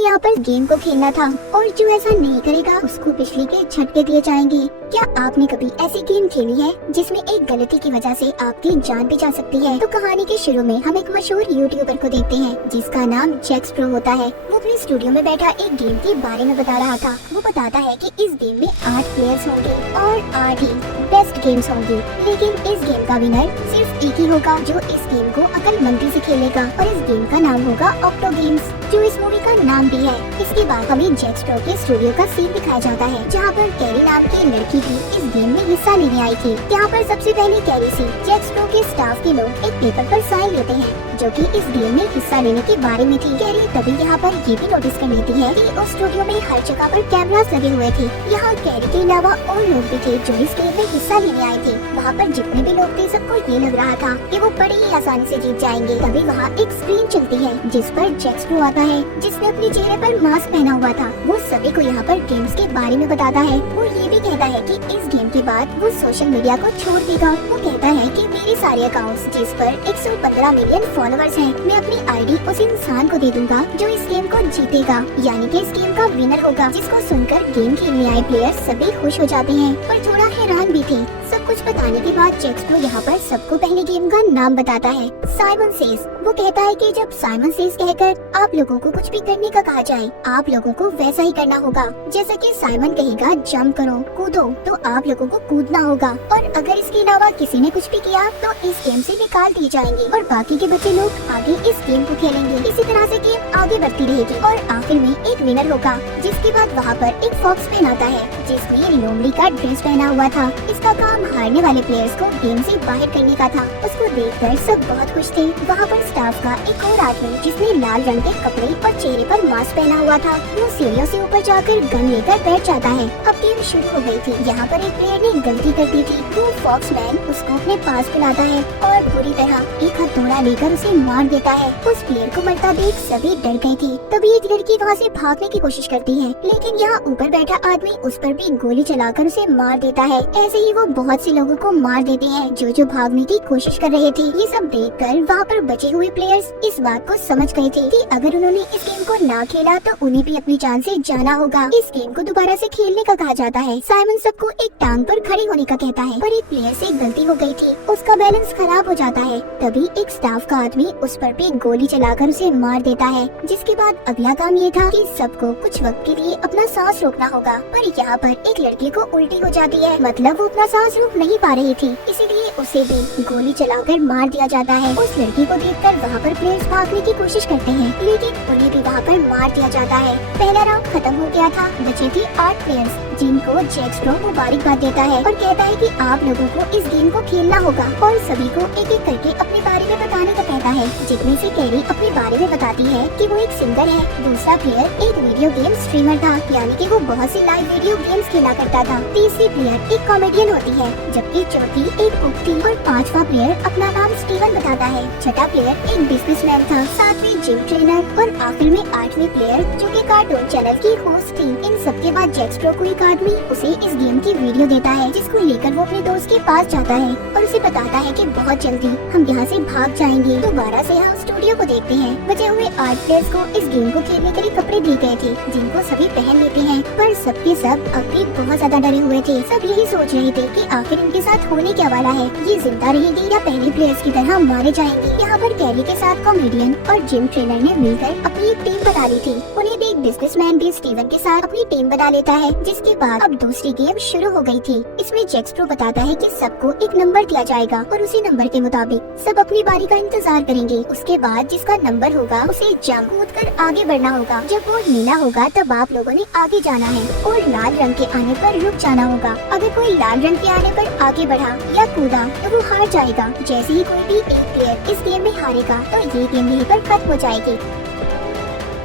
भी यहाँ पर गेम को खेलना था और जो ऐसा नहीं करेगा उसको बिजली के झटके दिए जाएंगे। क्या आपने कभी ऐसी गेम खेली है जिसमें एक गलती की वजह से आपकी जान भी जा सकती है? तो कहानी के शुरू में हम एक मशहूर यूट्यूबर को देखते हैं जिसका नाम जैक्स प्रो होता है। वो अपने स्टूडियो में बैठा एक गेम के बारे में बता रहा था। वो बताता है कि इस गेम में 8 प्लेयर्स होंगे और 8 ही बेस्ट गेम्स होंगी, लेकिन इस गेम का विनर सिर्फ एक ही होगा जो इस गेम को अक्लमंदी से खेलेगा और इस गेम का नाम होगा ऑक्टो गेम्स, जो इस मूवी का नाम भी है। इसके बाद हमें जैक्स प्रो के स्टूडियो का सीन दिखाया जाता है जहाँ पर कैरी नाम की लड़की भी इस गेम में हिस्सा लेने आई थी। यहाँ पर सबसे पहले कैरी से जैक्स प्रो के स्टाफ के लोग एक पेपर पर साइन लेते हैं जो कि इस गेम में हिस्सा लेने के बारे में थी। कैरी तभी यहाँ पर ये भी नोटिस कर लेती है कि उस स्टूडियो में हर जगह पर कैमरास लगे हुए थे। यहाँ कैरी के अलावा और लोग भी थे जो इस गेम में हिस्सा लेने आए थे। वहाँ पर जितने भी लोग थे सबको ये लग रहा था कि वो बड़ी ही आसानी से जीत जाएंगे। तभी वहाँ एक स्क्रीन चलती है जिस पर जैक्स प्रो आता है जिसने अपने चेहरे पर मास्क पहना हुआ था। वो सभी को यहाँ पर गेम्स के बारे में बताता है। वो ये भी कहता है कि इस गेम के बाद वो सोशल मीडिया को छोड़ देगा। वो कहता है कि मेरे सारे अकाउंट्स जिस पर 115 मिलियन फॉलोअर्स हैं, मैं अपनी आईडी उस इंसान को दे दूंगा जो इस गेम को जीतेगा, यानी कि इस गेम का विनर होगा। जिसको सुनकर गेम खेलने आए प्लेयर्स सभी खुश हो जाते हैं पर थोड़ा हैरान भी थे। सब कुछ बताने के बाद जैक्स प्रो यहाँ पर सबको पहले गेम का नाम बताता है, साइमन सेज। वो कहता है कि जब साइमन सेज कहकर आप लोगों को कुछ भी करने का कहा जाए, आप लोगों को वैसा ही करना होगा। जैसा कि साइमन कहेगा जंप करो, कूदो, तो आप लोगों को कूदना होगा। और अगर इसके अलावा किसी ने कुछ भी किया तो इस गेम से निकाल दिए जाएंगे और बाकी के बच्चे लोग आगे इस गेम को खेलेंगे। इसी तरह से गेम आगे बढ़ती रहेगी और आखिर में एक विनर होगा। जिसके बाद वहाँ पर एक फॉक्समैन आता है जिसने लोमड़ी का ड्रेस पहना हुआ था। इसका काम हारने वाले प्लेयर्स को गेम से बाहर करने का था। उसको देखकर सब बहुत खुश थे। वहाँ पर स्टाफ का एक और आदमी जिसने लाल रंग के कपड़े और चेहरे पर मास्क पहना हुआ था, वो सीढ़ियों से ऊपर जाकर गन लेकर बैठ जाता है। अब गेम शुरू हो गई थी। यहाँ पर एक प्लेयर ने गलती कर दी थी। वो फॉक्समैन उसको अपने पास बुलाता है और बुरी तरह एक हथौड़ा लेकर उसे मार देता है। उस प्लेयर को मरता देख सभी डर गए थे। तभी एक लड़की वहाँ से भागने की कोशिश करती है, लेकिन यहाँ ऊपर बैठा आदमी उस पर भी गोली चलाकर उसे मार देता है। ऐसे ही वो बहुत से लोगों को मार देते हैं जो भागने की कोशिश कर रहे थे। ये सब देखकर वहाँ पर बचे हुए प्लेयर्स इस बात को समझ गए थे कि अगर उन्होंने इस गेम को ना खेला तो उन्हें भी अपनी जान से जाना होगा। इस गेम को दोबारा से खेलने का कहा जाता है। साइमन सबको एक टांग पर खड़े होने का कहता है, पर एक प्लेयर से गलती हो गई थी, उसका बैलेंस खराब हो जाता है। तभी एक स्टाफ का आदमी उस पर भी गोली चलाकर उसे मार देता है। जिसके बाद अगला काम ये था कि सबको कुछ वक्त के लिए अपना सांस रोकना होगा, पर यहाँ पर एक लड़के को उल्टी हो जाती है, मतलब वो अपना सांस रोक नहीं पा रही थी, इसीलिए उसे भी गोली चलाकर मार दिया जाता है। उस लड़की को देखकर वहाँ पर प्लेयर्स भागने की कोशिश करते हैं, लेकिन उन्हें भी वहाँ पर मार दिया जाता है। पहला राउंड खत्म हो गया था। बचे थे 8 प्लेयर्स जिनको जैक्स प्रो मुबारकबाद देता है और कहता है कि आप लोगों को इस गेम को खेलना होगा और सभी को एक एक करके अपने बारे में बताने का कहता है। जितने से कैरी अपने बारे में बताती है कि वो एक सिंगर है, दूसरा प्लेयर एक वीडियो गेम स्ट्रीमर था, यानी कि वो बहुत सी लाइव वीडियो गेम्स खेला करता था, तीसरी प्लेयर एक कॉमेडियन होती है, जबकि चौथी एक कुक थी और पांचवा प्लेयर अपना नाम स्टीवन बताता है, छठा प्लेयर एक बिजनेसमैन था, सातवीं जिम ट्रेनर और आखिर में 8वीं प्लेयर जो कि कार्टून चैनल की होस्ट थी। इन सबके बाद जैक्स प्रो को एक आदमी उसे इस गेम की वीडियो देता है जिसको लेकर वो अपने दोस्त के पास जाता है और उसे बताता है कि बहुत जल्दी हम यहाँ से भाग जाएंगे। दोबारा से हम स्टूडियो को देखते हैं। बचे हुए 8 प्लेयर्स को इस गेम को खेलने के लिए कपड़े दिए गए थे जिनको सभी पहन लेते हैं, पर सबके सब अब भी बहुत ज्यादा डरे हुए थे। सब यही सोच रहे थे कि आखिर इनके साथ होने क्या वाला है, ये जिंदा रहेंगे या पहले प्लेयर्स की तरह मारे जाएंगे। यहाँ पर कैरी के साथ कॉमेडियन और जिम ट्रेनर ने मिलकर अपनी एक टीम बना ली थी। उन्हें भी एक बिजनेसमैन भी स्टीवन के साथ अपनी टीम बना लेता है। जिसके बाद अब दूसरी गेम शुरू हो गई थी। इसमें जैक्स प्रो बताता है कि सबको एक नंबर दिया जाएगा और उसी नंबर के मुताबिक सब अपनी बारी का इंतजार करेंगे। उसके बाद जिसका नंबर होगा उसे जंप कूद कर आगे बढ़ना होगा। जब वो नीला होगा तब आप लोगों ने आगे जाना है और लाल रंग के आने पर रुक जाना होगा। अगर कोई लाल रंग के आने पर आगे बढ़ा या कूदा तो वो हार जाएगा। जैसे ही कोई भी एक प्लेयर इस गेम में हारेगा तो ये गेम यहीं पर खत्म हो जाएगी।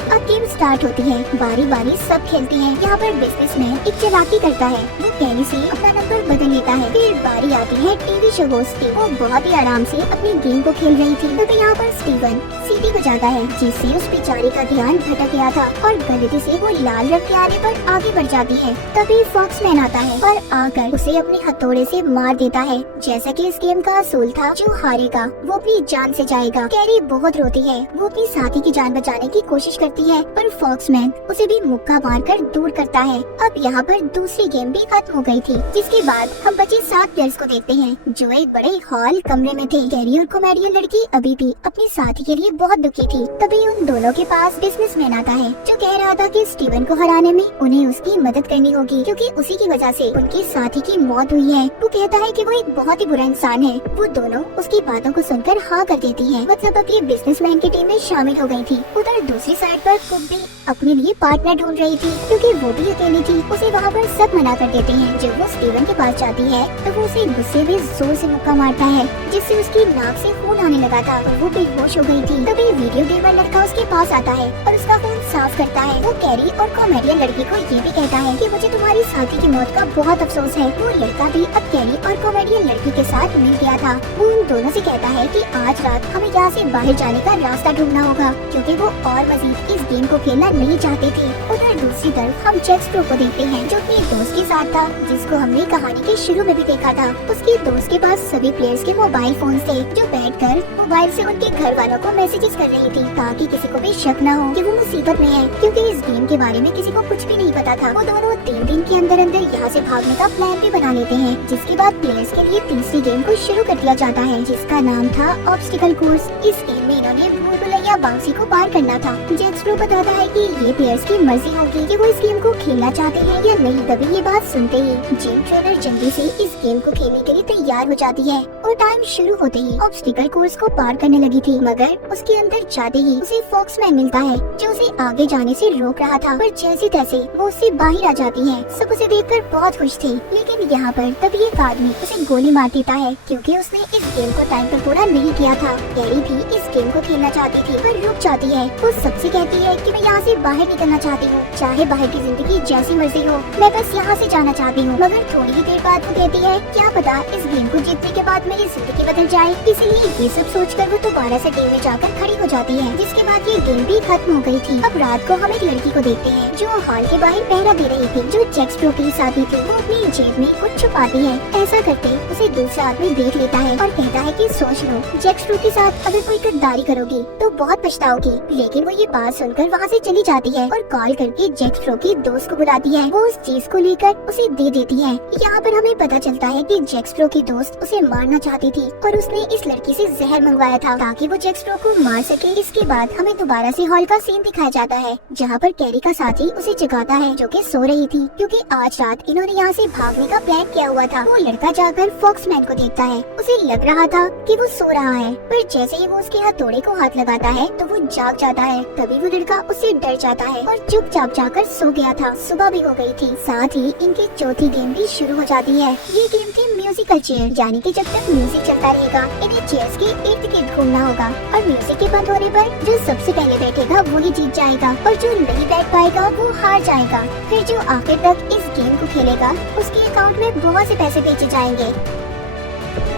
अब गेम स्टार्ट होती है। बारी बारी सब खेलते हैं। यहाँ पर बिजनेसमैन एक चालाकी करता है, वो कैरी से अपना नंबर बदल लेता है। फिर बारी आती है टीवी शो होस्ट की। वो बहुत ही आराम से अपनी गेम को खेल रही थी। तो यहाँ पर स्टीवन सीधे गलती हो जाता है, जिससे उस बेचारी का ध्यान भटक गया था और गलती से वो लाल रंग के आने पर आगे बढ़ जाती है। तभी फॉक्समैन आता है और आकर उसे अपने हथौड़े से मार देता है। जैसा कि इस गेम का असूल था, जो हारेगा वो अपनी जान से जाएगा। कैरी बहुत रोती है, वो अपनी साथी की जान बचाने की कोशिश करती है, पर फॉक्समैन उसे भी मुक्का मारकर दूर करता है। अब यहाँ पर दूसरी गेम भी खत्म हो गई थी, जिसके बाद हम बचे 7 प्लेयर्स को देखते हैं, जो एक बड़े हॉल कमरे में थे। कैरी और कॉमेडियन लड़की अभी भी अपनी साथी के लिए बहुत दुखी थी। तभी उन दोनों के पास बिजनेसमैन आता है, जो कह रहा था कि स्टीवन को हराने में उन्हें उसकी मदद करनी होगी, क्योंकि उसी की वजह से उनकी साथी की मौत हुई है। वो कहता है कि वो एक बहुत ही बुरा इंसान है। वो दोनों उसकी बातों को सुनकर हाँ कर देती है, मतलब अब ये बिजनेसमैन की टीम में शामिल हो गई थी। उधर दूसरी साइड पर कुक भी अपने लिए पार्टनर ढूंढ रही थी, क्योंकि वो भी अकेली थी। उसे वहाँ पर सब मना कर देते हैं। जब वो स्टीवन के पास जाती है तो वो उसे गुस्से में जोर से मुक्का मारता है, जिससे उसकी नाक से खून आने लगा था और वो बेहोश हो गई थी। तभी वीडियो गेमर लड़का उसके पास आता है और उसका खून साफ करता है। वो कैरी और कॉमेडियन लड़की को ये भी कहता है कि मुझे तुम्हारी साथी की मौत का बहुत अफसोस है। वो लड़का भी अब कैरी और कॉमेडियन लड़की के साथ मिल गया था। वो उन दोनों से कहता है कि आज रात हमें यहाँ से बाहर जाने का रास्ता ढूंढना होगा, क्योंकि वो और मजीद इस गेम को खेलना नहीं चाहते थे। उधर दूसरी तरफ हम जैक स्प्रो को देखते हैं, जो अपने दोस्त के साथ था, जिसको हमने कहानी के शुरू में भी देखा था। उसके दोस्त के पास सभी प्लेयर्स के मोबाइल फोन थे, जो बैठकर मोबाइल से उनके घर वालों को मैसेजेस कर रही थी, ताकि किसी को भी शक न हो कि वो मुसीबत में है, क्योंकि इस गेम के बारे में किसी को कुछ भी नहीं पता था। वो दोनों 3 दिन के अंदर अंदर यहाँ से भागने का प्लान भी बना लेते हैं, जिसके बाद प्लेयर्स के लिए तीसरी गेम को शुरू कर दिया जाता है, जिसका नाम था ऑब्स्टिकल कोर्स। इस गेम में इन्होंने भूल भुलैया बाउंसी को पार करना था। जैक स्प्रो बताता है कि ये प्लेयर्स की मर्जी होगी कि वो इस गेम को खेलना चाहते हैं या नहीं। तभी ये बात सुनते ही जिम ट्रेनर जल्दी से इस गेम को खेलने के लिए तैयार हो जाती है और टाइम शुरू होते ही ऑब्स्टिकल कोर्स को पार करने लगी थी, मगर उसके अंदर जाते ही उसे फॉक्समैन मिलता है, जो उसे आगे जाने से रोक रहा था। पर जैसे तैसे वो उससे बाहर आ जाती है। सब उसे देखकर बहुत खुश थे, लेकिन यहाँ पर तभी एक आदमी उसे गोली मार देता है, क्योंकि उसने इस गेम को टाइम पर पूरा नहीं किया था। कैरी भी इस गेम को खेलना चाहती थी, पर रुक जाती है। वो सबसे कहती है कि मैं यहाँ से बाहर निकलना चाहती हूँ, चाहे बाहर की जिंदगी जैसी मर्जी हो, मैं बस यहाँ से जाना चाहती हूँ। मगर थोड़ी ही देर बाद वो कहती है, क्या पता इस गेम को जीतने के बाद मेरी जिंदगी बदल जाए। इसलिए ये सब सोचकर वो दोबारा से गेम में जाकर खड़ी हो जाती है, जिसके बाद ये गेम भी खत्म हो गई थी। अब रात को हम एक लड़की को देखते हैं, जो हॉल के बाहर पहरा दे रही थी, जो जैक स्प्रो के साथी थी। वो अपनी जेब में कुछ छुपाती है। ऐसा करते उसे दूसरा आदमी देख लेता है और कहता है कि सोच लो, जैक स्प्रो के साथ अगर कोई गद्दारी करोगी तो बहुत पछताओगी। लेकिन वो ये बात सुनकर वहाँ से चली जाती है और कॉल करके जैक स्प्रो के दोस्त को बुलाती है। वो उस चीज को लेकर उसे दे देती है। यहाँ पर हमें पता चलता है कि जैक स्प्रो की दोस्त उसे मारना चाहती थी और उसने इस लड़की से जहर मंगवाया था, ताकि वो जैक स्प्रो को मार सके। इसके बाद हमें दोबारा से हॉल का सीन दिखाया जाता है, जहाँ पर कैरी का साथी उसे जगाता है, जो कि सो रही थी, क्योंकि आज रात इन्होंने यहाँ से भागने का प्लान किया हुआ था। वो लड़का जाकर फॉक्समैन को देखता है। उसे लग रहा था कि वो सो रहा है, पर जैसे ही वो उसके हथौड़े को हाथ लगाता है तो वो जाग जाता है। तभी वो लड़का उससे डर जाता है और चुपचाप जाकर सो गया था। सुबह भी हो गई थी। साथ ही इनकी चौथी गेम भी शुरू हो जाती है। ये गेम थी म्यूजिकल चेयर, यानी कि जब तक म्यूजिक चलता रहेगा इन्हें चेयर्स के इर्द गिर्द घूमना होगा और म्यूजिक के बंद होने पर जो सबसे पहले बैठेगा वही जीत जाएगा और जो नहीं बैठ पाएगा वो हार जाएगा। फिर जो आखिर तक इस गेम को खेलेगा उसके अकाउंट में बहुत से पैसे भेजे जाएंगे।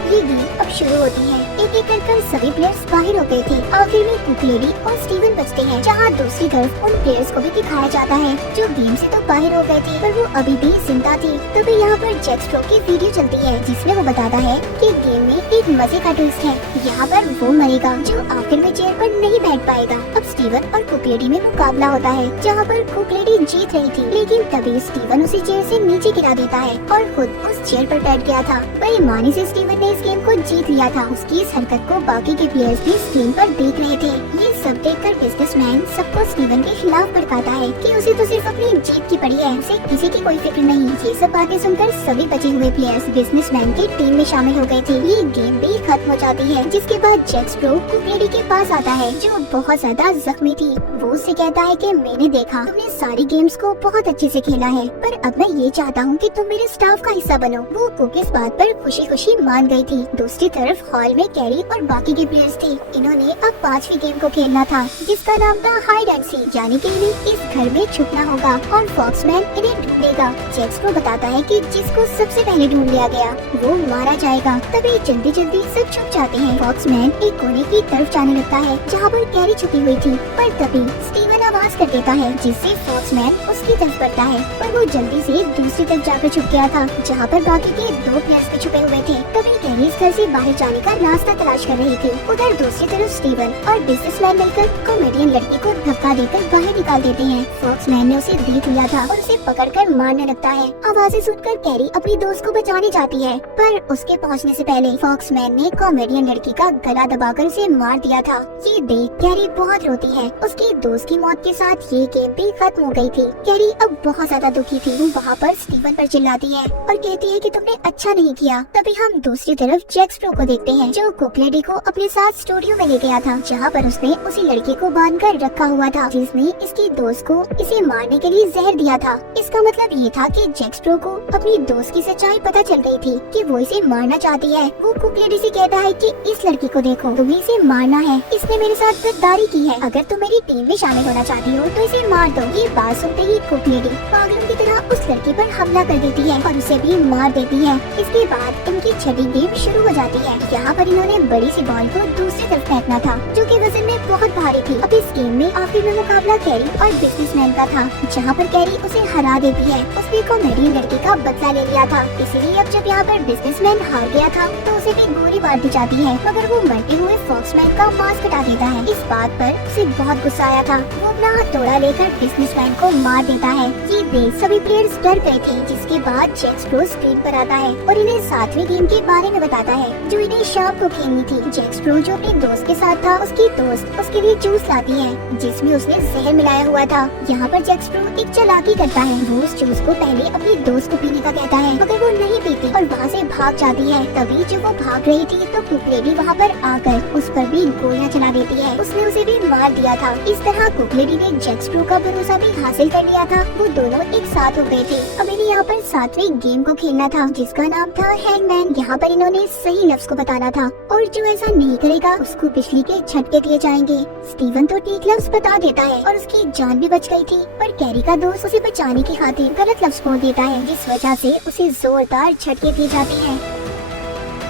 ये गेम अब शुरू होती है। एक एक कर सभी प्लेयर्स बाहर हो गए थे। आखिर में कुक लेडी और स्टीवन बचते हैं, जहाँ दूसरी तरफ उन प्लेयर्स को भी दिखाया जाता है जो गेम से तो बाहर हो गए थे, पर वो अभी भी जिंदा थी। तभी यहाँ पर जैक स्प्रो की वीडियो चलती है, जिसमें वो बताता है कि गेम में एक मजे का ट्विस्ट है। यहाँ पर वो मरेगा जो आखिर में चेयर पर नहीं बैठ पाएगा। अब स्टीवन और कुक लेडी में मुकाबला होता है, जहाँ पर कुक लेडी जीत रही थी, लेकिन तभी स्टीवन उसी चेयर से नीचे गिरा देता है और खुद उस चेयर पर बैठ गया था। बेईमानी से स्टीवन ने इस गेम को जीत लिया था। उसकी इस हरकत को बाकी के प्लेयर्स भी स्क्रीन पर देख रहे थे। ये सब देखकर बिजनेसमैन सबको स्टीवन के खिलाफ भड़काता है कि उसे तो सिर्फ अपनी जीत की पड़ी है, उसे किसी की कोई फिक्र नहीं। ये सब बातें सुनकर सभी बचे हुए प्लेयर्स बिजनेसमैन की टीम में शामिल हो गए थे। ये गेम भी खत्म हो जाती है, जिसके बाद जैक स्प्रो कुक लेडी के पास आता है, जो बहुत ज्यादा जख्मी थी। वो उससे कहता है कि मैंने देखा तुमने सारी गेम्स को बहुत अच्छे से खेला है, पर अब मैं ये चाहता हूँ कि तुम मेरे स्टाफ का हिस्सा बनो। वो कुक इस बात पर खुशी खुशी मान गई थी। दूसरी तरफ हॉल में कैरी और बाकी के प्लेयर्स थे। इन्होंने अब 5वीं गेम को खेलना था, जिसका नाम था हाइड एंड सीक, यानी कि इन्हें इस घर में छुपना होगा और फॉक्समैन इन्हें ढूंढेगा। जैक्सप्रो बताता है कि जिसको सबसे पहले ढूंढ लिया गया वो मारा जाएगा। तभी जल्दी जल्दी सब छुप जाते हैं। फॉक्समैन एक कोने की तरफ जाने लगता है जहाँ पर कैरी छुपी हुई थी, पर तभी स्टीवन आवाज कर देता है, जिससे फॉक्समैन उसकी तरफ बढ़ता है, पर वो जल्दी से दूसरी तरफ जाकर छुप गया था जहाँ पर बाकी के 2 प्लेयर्स भी छुपे हुए थे। तभी कैरी इस घर से बाहर जाने का रास्ता तलाश कर रही थी। उधर दूसरी तरफ स्टीवन और बिजनेसमैन मिलकर कॉमेडियन लड़की को धक्का देकर बाहर निकाल देते हैं। फॉक्समैन ने उसे देख लिया था और उसे पकड़कर मारने लगता है। आवाजें सुनकर कैरी अपनी दोस्त को बचाने जाती है, पर उसके पहुंचने से पहले फॉक्समैन ने कॉमेडियन लड़की का गला दबाकर उसे मार दिया था। ये देख कैरी बहुत रोती है। उसकी दोस्त की मौत के साथ ये गेम भी खत्म हो गई थी। कैरी अब बहुत ज्यादा दुखी थी। वो वहाँ पर स्टीवन पर चिल्लाती है और कहती है कि तुमने अच्छा नहीं किया। तभी हम दूसरी तरफ जैक्सप्रो को देखते हैं, जो कुक लेडी को अपने साथ स्टूडियो में ले गया था, जहाँ पर उसने उसी लड़के को बांध कर रखा हुआ था जिसने इसकी दोस्त को इसे मारने के लिए जहर दिया था। इसका मतलब ये था कि जैक्सप्रो को अपनी दोस्त की सच्चाई पता चल गई थी कि वो इसे मारना चाहती है। वो कुक लेडी से कहता है कि इस लड़की को देखो, तुम्हें इसे मारना है, इसने मेरे साथ गद्दारी की है। अगर तुम मेरी टीम में शामिल होना चाहती हो तो इसे मार दो। ये बात सुनते ही कुक लेडी पागलों की तरह उस लड़के पर हमला कर देती है और उसे भी मार देती है। इसके बाद इनकी छठी गेम शुरू हो जाती है। यहाँ पर इन्होंने बड़ी सी बॉल को दूसरी तरफ फेंकना था, जो कि वजन में बहुत भारी थी। अब इस गेम में आखिर में मुकाबला कैरी और बिजनेसमैन का था, जहाँ पर कैरी उसे हरा देती है। उसने कॉमेडियन लड़की का बदला ले लिया था, इसलिए अब जब यहाँ पर बिजनेसमैन हार गया था तो उसे भी गोली मार दी जाती है, मगर वो मरते हुए फॉक्समैन का मास्क हटा देता है। इस बात पर उसे बहुत गुस्सा आया था। वो अपना हथौड़ा लेकर बिजनेसमैन को मार देता है। ये देख सभी प्लेयर्स डर गए थे। जिसके बाद जैक्सप्रो स्क्रीन पर आता है और इन्हें 7वीं गेम के बारे में बताता है, जो इन्हें शाम को खेलनी थी। जैक्सप्रो जो अपने दोस्त के साथ था, उसकी दोस्त उसके लिए जूस लाती है जिसमें उसने जहर मिलाया हुआ था। यहाँ पर जैक्सप्रो एक चालाकी करता है। वो उस जूस को पहले अपनी दोस्त को पीने का कहता है, मगर वो नहीं पीती और वहाँ से भाग जाती है। तभी जब वो भाग रही थी तो कुक लेडी वहाँ पर आकर उस पर भी गोलियां चला देती है। उसने उसे भी मार दिया था। इस तरह कुक लेडी ने जैक्सप्रो का भरोसा भी हासिल कर लिया था। वो दोनों एक साथ हो गए थे। अब इन्हें यहाँ पर 7वीं गेम को खेलना था, जिसका नाम था हैंगमैन। यहाँ पर इन्होंने सही लफ्ज को बताना था और जो ऐसा नहीं करेगा उसको बिजली के झटके दिए जाएंगे। स्टीवन तो ठीक लफ्ज बता देता है और उसकी जान भी बच गई थी, पर कैरी का दोस्त उसे बचाने की खातिर गलत लफ्ज बोल देता है, जिस वजह से उसे जोरदार झटके दिए जाते हैं।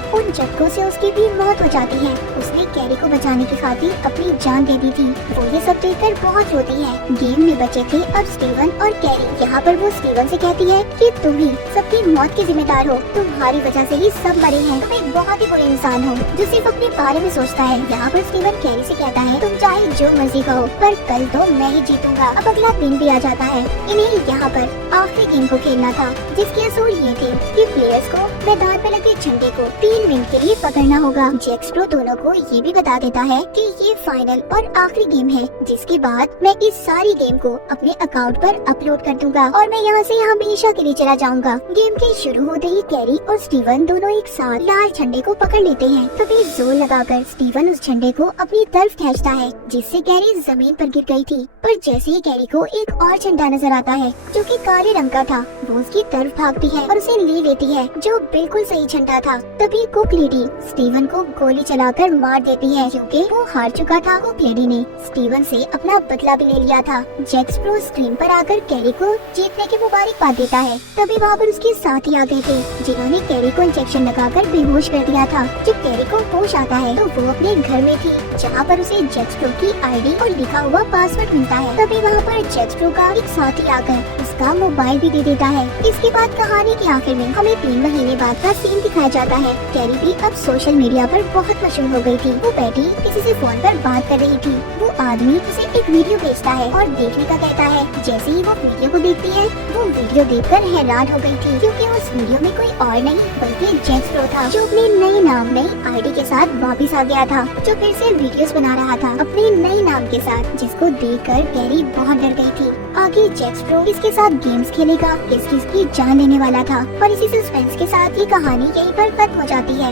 उन झटकों से उसकी भी मौत हो जाती है। उसने कैरी को बचाने की खातिर अपनी जान दे दी थी। वो ये सब देखकर बहुत रोती है। गेम में बचे थे अब स्टीवन और कैरी। यहाँ पर वो स्टीवन से कहती है कि तुम ही सबकी मौत के जिम्मेदार हो, तुम्हारी वजह से ही सब मरे हैं, तुम एक बहुत ही बुरे इंसान हो जो सिर्फ अपने बारे में सोचता है। यहाँ पर स्टीवन कैरी से कहता है, तुम चाहे जो मर्जी कहो, पर कल तो मैं ही जीतूंगा। अब अगला दिन भी आ जाता है। इन्हें यहाँ पर आखिरी गेम को खेलना था, जिसके असूल ये थे कि प्लेयर्स को मैदान में लगे झंडे को 3 मिनट के लिए पकड़ना होगा। जैक्सप्रो दोनों को ये भी बता देता है कि ये फाइनल और आखिरी गेम है, जिसके बाद मैं इस सारी गेम को अपने अकाउंट पर अपलोड कर दूंगा और मैं यहाँ से हमेशा के लिए चला जाऊंगा। गेम के शुरू होते ही कैरी और स्टीवन दोनों एक साथ लाल झंडे को पकड़ लेते हैं। तभी जोर लगाकर स्टीवन उस झंडे को अपनी तरफ खींचता है, जिससे कैरी जमीन पर गिर गई थी। पर जैसे ही कैरी को एक और झंडा नजर आता है जो कि काले रंग का था, वो उसकी तरफ भागती है और उसे ले लेती है, जो बिल्कुल सही झंडा था। तभी कुक लेडी स्टीवन को गोली चलाकर मार देती है, क्योंकि वो हार चुका था। कुक लेडी ने स्टीवन से अपना बदला भी ले लिया था। जैक्सप्रो स्क्रीन पर आकर कैरी को जीतने की मुबारकबाद देता है। तभी वहाँ पर उसके साथी आ गए थे, जिन्होंने कैरी को इंजेक्शन लगाकर बेहोश कर दिया था। जब कैरी को होश आता है तो वो अपने घर में थी, जहाँ पर उसे जैक्सप्रो की आईडी और लिखा हुआ पासवर्ड मिलता है। तभी वहाँ पर जैक्सप्रो का एक साथी आकर उसका मोबाइल भी दे देता है। इसके बाद कहानी के आखिर में हमें 3 महीने बाद का सीन दिखाया जाता है। कैरी भी अब सोशल मीडिया पर बहुत मशहूर हो गई थी। वो बैठी किसी से फोन पर बात कर रही थी। वो आदमी उसे एक वीडियो भेजता है और देखने का कहता है। जैसे ही वो वीडियो को देखती है, वो वीडियो देखकर हैरान हो गई थी, क्योंकि उस वीडियो में कोई और नहीं बल्कि जैक्सप्रो था, जो अपने नए नाम नई आईडी के साथ वापिस आ गया था, जो फिर से वीडियोस बना रहा था अपने नए नाम के साथ, जिसको देखकर कैरी बहुत डर गई थी। आगे जैक्सप्रो किसके साथ गेम्स खेलेगा, किस किस की जान लेने वाला था, और इसी सस्पेंस के साथ ये कहानी यहीं पर खत्म हो जाती है।